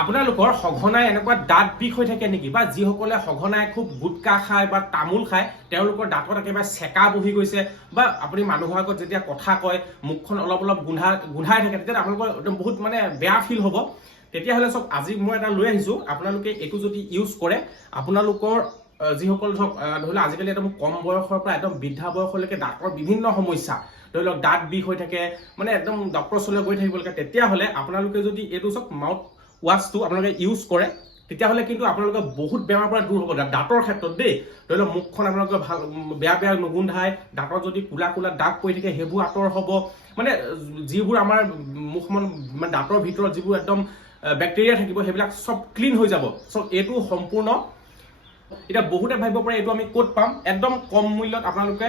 আপোনালোকৰ সঘনাই এনেকুৱা দাঁত বিষ হৈ থাকে নেকি, বা যিসকলে সঘনাই খুব গুটকা খায় বা তামোল খায় তেওঁলোকৰ দাঁতত একেবাৰে চেকা বহি গৈছে, বা আপুনি মানুহৰ আগত যেতিয়া কথা কয় মুখখন অলপ অলপ গোন্ধাই থাকে, তেতিয়া আপোনালোকৰ একদম বহুত বেয়া ফিল হ'ব। তেতিয়াহ'লে চব আজি মই এটা লৈ আহিছোঁ, আপোনালোকে এইটো যদি ইউজ কৰে আপোনালোকৰ যিসকল ধৰক ধৰি লওক আজিকালি একদম কম বয়সৰ পৰা একদম বৃদ্ধা বয়সলৈকে দাঁতৰ বিভিন্ন সমস্যা, ধৰি লওক দাঁত বিষ হৈ থাকে, একদম ডক্টৰৰ ওচৰলৈ গৈ থাকিব লাগে, তেতিয়াহ'লে আপোনালোকে যদি এইটো চব মাউথ ৱাছটো আপোনালোকে ইউজ কৰে তেতিয়াহ'লে কিন্তু আপোনালোকে বহুত বেমাৰৰ পৰা দূৰ হ'ব। দাঁতৰ ক্ষেত্ৰত দেই, ধৰি লওক মুখখন আপোনালোকে ভাল বেয়া নুগোন্ধাই, দাঁতৰ যদি কোলা কোলা দাগ পৰি থাকে সেইবোৰ আঁতৰ হ'ব, যিবোৰ আমাৰ মুখখন দাঁতৰ ভিতৰত যিবোৰ একদম বেক্টেৰিয়া থাকিব সেইবিলাক চব ক্লিন হৈ যাব। চ' এইটো সম্পূৰ্ণ, এতিয়া বহুতে ভাবিব পাৰে এইটো আমি ক'ত পাম, একদম কম মূল্যত আপোনালোকে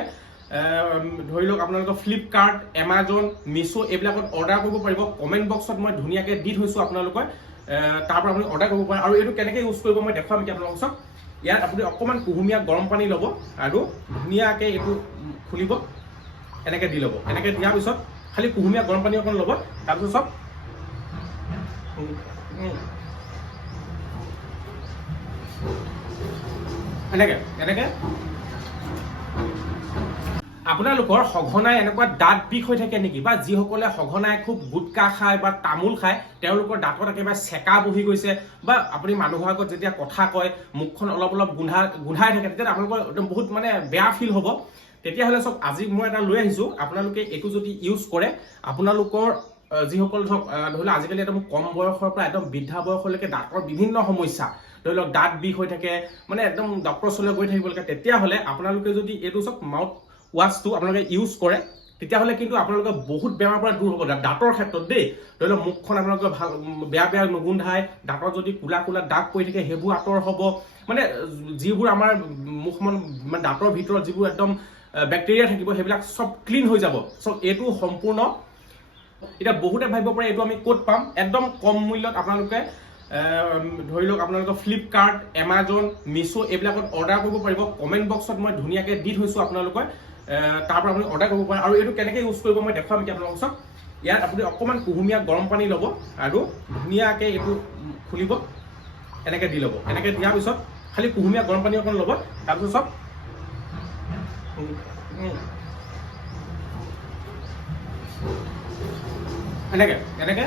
ধৰি লওক আপোনালোকৰ ফ্লিপকাৰ্ট, এমাজন, মিছো এইবিলাকত অৰ্ডাৰ কৰিব পাৰিব। কমেণ্ট বক্সত মই ধুনীয়াকৈ দি থৈছোঁ, আপোনালোকে তাৰ পৰা আপুনি অৰ্ডাৰ কৰিব পাৰে। আৰু এইটো কেনেকৈ ইউজ কৰিব মই দেখুৱাম এতিয়া আপোনালোকক চাওক। ইয়াত আপুনি অকণমান কুহুমীয়া গৰম পানী ল'ব আৰু ধুনীয়াকৈ এইটো খুলিব, এনেকৈ দি ল'ব। এনেকৈ দিয়াৰ পিছত খালি কুহুমীয়া গৰম পানী অকণ ল'ব, তাৰপিছত চাওক এনেকৈ আপোনালোকৰ সঘনাই এনেকুৱা দাঁত বিষ হৈ থাকে নেকি, বা যিসকলে সঘনাই খুব গুটকা খায় বা তামোল খায় তেওঁলোকৰ দাঁতত একেবাৰে চেকা বহি গৈছে, বা আপুনি মানুহৰ আগত যেতিয়া কথা কয় মুখখন অলপ অলপ গোন্ধাই থাকে, তেতিয়া আপোনালোকৰ একদম বহুত বেয়া ফিল হ'ব। তেতিয়াহ'লে চব আজি মই এটা লৈ আহিছোঁ, আপোনালোকে এইটো যদি ইউজ কৰে আপোনালোকৰ যিসকল ধৰক ধৰি লওক আজিকালি একদম কম বয়সৰ পৰা একদম বৃদ্ধা বয়সলৈকে দাঁতৰ বিভিন্ন সমস্যা, ধৰি লওক দাঁত বিষ হৈ থাকে, একদম ডক্টৰৰ ওচৰলৈ গৈ থাকিব লাগে, তেতিয়াহ'লে আপোনালোকে যদি এইটো চব মাউথ ৱাছটো আপোনালোকে ইউজ কৰে তেতিয়াহ'লে কিন্তু আপোনালোকে বহুত বেমাৰৰ পৰা দূৰ হ'ব। দাঁতৰ ক্ষেত্ৰত দেই, ধৰি লওক মুখখন আপোনালোকে ভাল বেয়া নুগোন্ধাই, দাঁতৰ যদি কোলা কোলা দাগ পৰি থাকে সেইবোৰ আঁতৰ হ'ব, যিবোৰ আমাৰ মুখখন দাঁতৰ ভিতৰত যিবোৰ একদম বেক্টেৰিয়া থাকিব সেইবিলাক চব ক্লিন হৈ যাব। চ' এইটো সম্পূৰ্ণ, এতিয়া বহুতে ভাবিব পাৰে এইটো আমি ক'ত পাম, একদম কম মূল্যত আপোনালোকে ধৰি লওক আপোনালোকৰ ফ্লিপকাৰ্ট, এমাজন, মিছো এইবিলাকত অৰ্ডাৰ কৰিব পাৰিব। কমেণ্ট বক্সত মই ধুনীয়াকৈ দি থৈছোঁ, আপোনালোকে তাৰ পৰা আপুনি অৰ্ডাৰ কৰিব পাৰে। আৰু এইটো কেনেকৈ ইউজ কৰিব মই দেখুৱাম এতিয়া আপোনালোকক চাওক। ইয়াত আপুনি অকণমান কুহুমীয়া গৰম পানী ল'ব আৰু ধুনীয়াকৈ এইটো খুলিব, এনেকৈ দি ল'ব। এনেকৈ দিয়াৰ পিছত খালি কুহুমীয়া গৰম পানী অকণ ল'ব, তাৰপিছত চাওক এনেকৈ